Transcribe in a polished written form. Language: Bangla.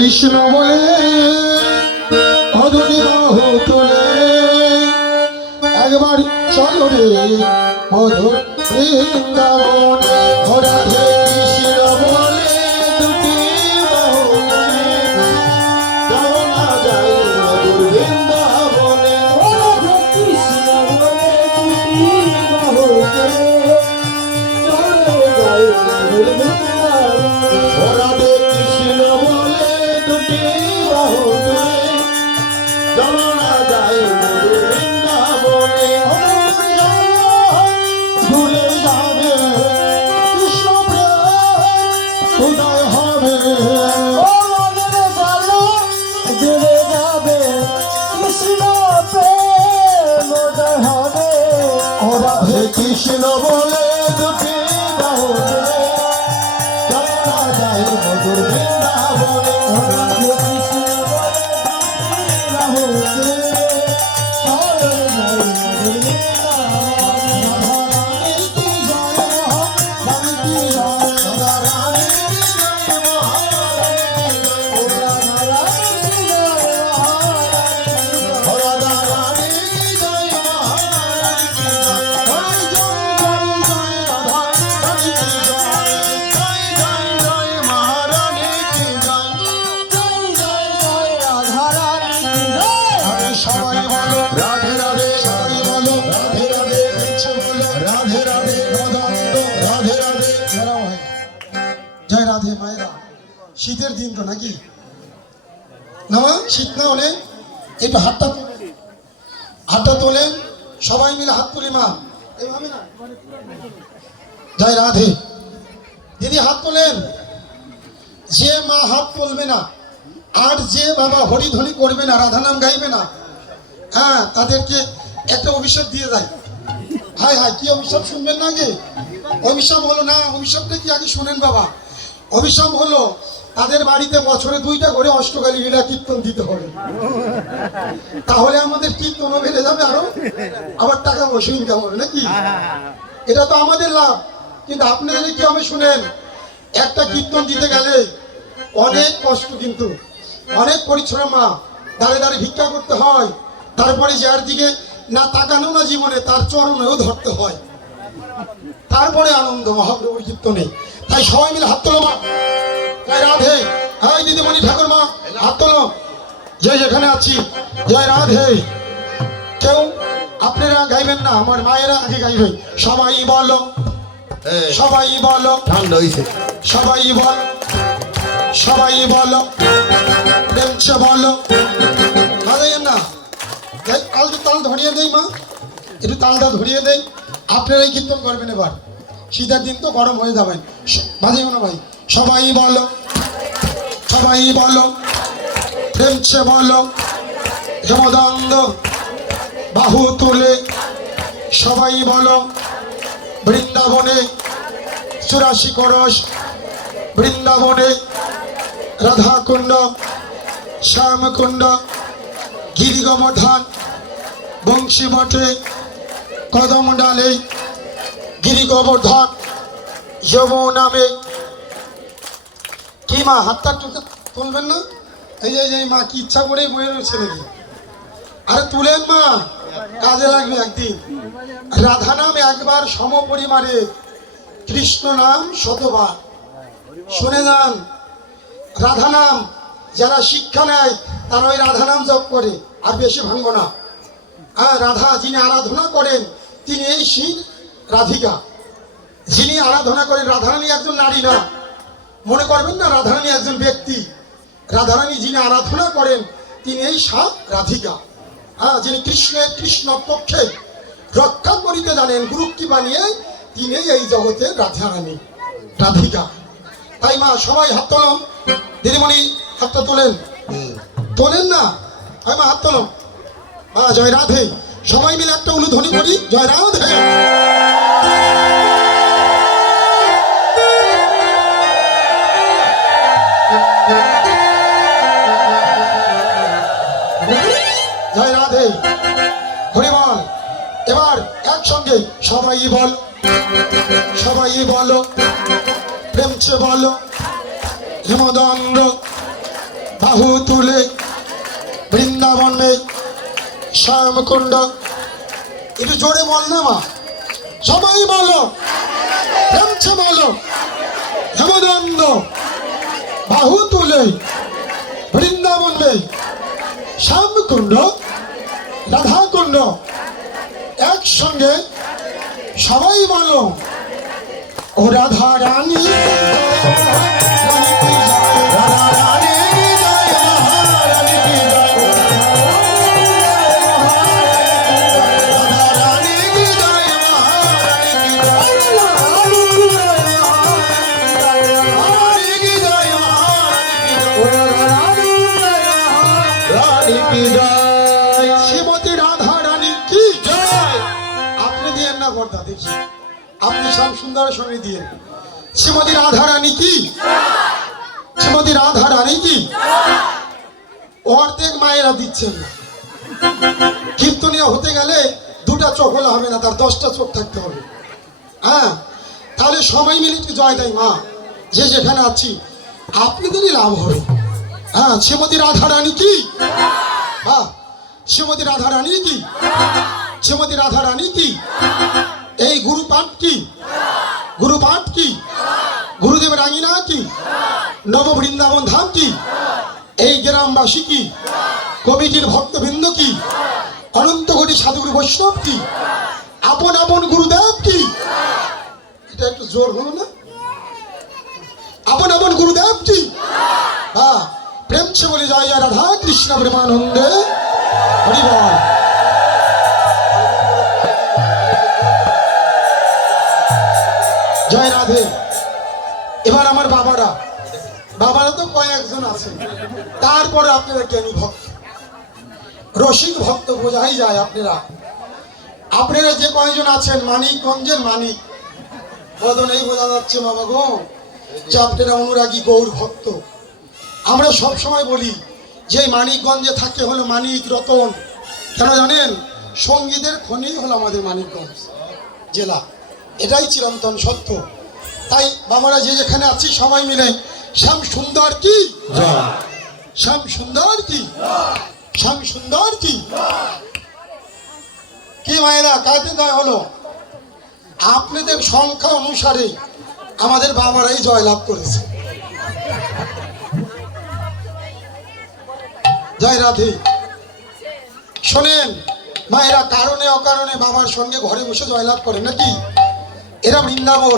কৃষ্ণ বলে অধুনি বাহু তোলে একবার চলো রে মধুর বৃন্দাবনে রাধে কৃষ্ণ বলে দুটি বাহু তোলে যাও না যাই মধুর বৃন্দাবনে রাধে কৃষ্ণ বলে দুটি বাহু তোলে চলো যাই মধুর বৃন্দাবনে রাধে কৃষ্ণ বলে দুটি বাহু তোলে যাও না যাই মধুর বৃন্দাবনে ভুলে যাবে কৃষ্ণ প্রেম উদয় হবে দূরে যাবে কৃষ্ণ প্রেম উদয় হবে ও রাধে কৃষ্ণ বলে দুটি বাহু তোলে যাও না যাই মধুর বৃন্দাবনে রাধে কৃষ্ণ বলে বাহু তোলে চলো যাই মধুর সবাই বলো রাধে রাধে, সবাই বলো রাধে রাধে, ইচ্ছে বলো রাধে রাধে, মদান্ত রাধে রাধে। জয় রাধে মায়েরা। শীতের দিন তো নাকি না মা? শীত না হলে একটু হাতটা তোলেন সবাই মিলে হাত তুলি মা এইভাবে না। জয় রাধে দিদি হাত তোলেন। যে মা হাত তুলবে না আর যে বাবা হরিধ্বনি করবে না, রাধা নাম গাইবে না, হ্যাঁ তাদেরকে একটা অভিশাপ দিয়ে দেয়। হায় হায় কি অভিশাপ শুনবেন না আগে? অভিশাপ হলো না, অভিশাপটা কি আগে শুনেন বাবা। অভিশাপ হলো তাদের বাড়িতে বছরে 2টা করে অষ্টকালী লীলা কীর্তন দিতে হবে। তাহলে আমাদের কীর্তনও বেড়ে যাবে, আরো আবার টাকা পয়সা ইনকাম হবে নাকি? এটা তো আমাদের লাভ। কিন্তু আপনাদের কি হবে শুনেন, একটা কীর্তন দিতে গেলে অনেক কষ্ট, কিন্তু অনেক পরিশ্রম, মা দাঁড়ে দাঁড়ে ভিক্ষা করতে হয়। তারপরে যার দিকে না তাকানো না জীবনে তার চরণেও ধরতে হয়। তারপরে আনন্দ মহাপ্রভুর কীর্তনে। তাই সবাই মিলে হাত তোলো মা। জয় রাধে। হ্যাঁ দিদিমণি ঠাকুর মা হাত তোলো, যে যেখানে আছি। জয় রাধে। কেউ আপনারা গাইবেন না, আমার মায়েরা আগে গাইবে। সবাই বলো, সবাই বলো, ঠান্ডা হয়েছে, সবাই বল, সবাই বলো, প্রেমছে বলো। গাইবেন না, তাল ধরিয়ে দেই মা, একটু তালটা ধরিয়ে দেই। আপনারাই কীর্তন করবেন এবার। শীতের দিন তো গরম হয়ে যাবেন, বাজিব না ভাই। সবাই বলো, সবাই বলো, প্রেমছে বলো, যমদন্দ বাহু তুলে। সবাই বলো বৃন্দাবনে 84 করস, বৃন্দাবনে রাধাকুণ্ড, শ্যামকুণ্ড, গিরি গোবর্ধন, বংশী বটে, কদম ডালে, গিরি গোবর্ধন, যমুনামে। কি মা হাতটা তুলবেন না? এই যে মা কি ইচ্ছা করে বয়ে রয়েছে নাকি? আরে তুলেন মা, কাজে লাগবে একদিন। রাধা নাম একবার সম পরিমাণে, কৃষ্ণ নাম 100বার। শুনে যান, রাধা নাম যারা শিক্ষা নেয় তারা ওই রাধা নাম জপ করে, আর বেশি ভাঙ্গ না। আর রাধা যিনি আরাধনা করেন তিনি এই শিব রাধিকা। যিনি আরাধনা করেন, রাধারানী একজন নারী না, মনে করবেন না রাধারানী একজন ব্যক্তি। রাধারানী যিনি আরাধনা করেন তিনি এই সাত রাধিকা। হ্যাঁ, যিনি কৃষ্ণের কৃষ্ণ পক্ষে রক্ষা করিতে জানেন, গুরু কি বানিয়ে তিনি এই জগতের রাধারানী, রাধিকা। তাই মা সবাই হাত তোলেন। দিদিমণি হাতটা তোলেন, তোলেন না? হয় মা হাত তোলেন। হ্যাঁ জয় রাধে। সবাই মিলে একটা অনুধ্বনি করি, জয় রাধে। জয় রাধে, হরি বল। এবার একসঙ্গে সবাই বল, সবাই বলো, প্রেমছে বলো, হেমদন্ড বাহু তুলে বৃন্দাবনে শ্যামকুণ্ড। একটু জোরে বল না মা, সবাই বলো, প্রেমছে বলো, হেমদন্দ বাহু তুলে বৃন্দাবনে শ্যামকুণ্ড রাধাকুণ্ড। একসঙ্গে সবাই বলো, ও রাধা রানী, রাধা রানী কি জয়, মহারানী কি জয়, রাধা রানী কি জয়, মহারানী কি জয়, রানী কি জয়, মহারানী কি জয়, শ্রীমতী রাধা রানী কি জয়। আপনি দিয়েন না বর্দা, দেখি আপনি সব সুন্দর সঙ্গে দিয়ে। শ্রীমতী রাধা রানী কি, শ্রীমতী রাধা রানী কি। অর্ধেক মায়েরা দিচ্ছেন না। কীর্তনীয় হতে গেলে দুটা চোখ হলে হবে না, তার 10টা চোখ থাকতে হবে। হ্যাঁ, তাহলে সবাই মিলে একটু জয় দেয় মা, যে যেখানে আছি আপনাদেরই লাভ হবে। হ্যাঁ, শ্রীমতী রাধা রানী কি, হ্যাঁ শ্রীমতী রাধা রানী কি, শ্রীমতী রাধা রানী কি। এই গুরু পাঠ কি, গুরু পাঠ কি, গুরুদেব রাঙিনা কি, নব বৃন্দাবন ধাম কি, এই গ্রামবাসী কি, কমিটির ভক্তবৃন্দ কি, অনন্ত কোটি সাধুগুরু বৈষ্ণব কি, আপন আপন গুরুদেব কি। এটা একটু জোর হলো না? আপন আপন গুরুদেব কি। হ্যাঁ, প্রেম সে বলি জয় জয় রাধা কৃষ্ণ প্রেমানন্দে হরি বল। জয় রাধে। এবার আমার বাবারা, বাবারা তো কয়েকজন আছেন, তারপরে আপনারা জ্ঞানী ভক্ত, রসিক ভক্ত বোঝাই যায়। আপনারা আপনারা যে কয়েকজন আছেন, মানিকগঞ্জের মানিক বদনেই বোঝা যাচ্ছে বাবা গো যে আপনারা অনুরাগী গৌর ভক্ত। আমরা সব সময় বলি যে মানিকগঞ্জে থাকে হলো মানিক রতন। কেন জানেন? সঙ্গীতের খনি হলো আমাদের মানিকগঞ্জ জেলা, এটাই চিরন্তন সত্য। তাই বাবারা যে যেখানে আছি সবাই মিলে শ্যাম সুন্দর কি, শ্যাম সুন্দর কি, শ্যাম সুন্দর কি। কি মায়েরা, কাকে জয় হলো? আপনাদের সংখ্যা অনুসারে আমাদের বাবারাই জয়লাভ করেছে। জয় রাধে। শোনেন মায়েরা, কারণে অকারণে বাবার সঙ্গে ঘরে বসে জয়লাভ করে নাকি? এরা বৃন্দাবন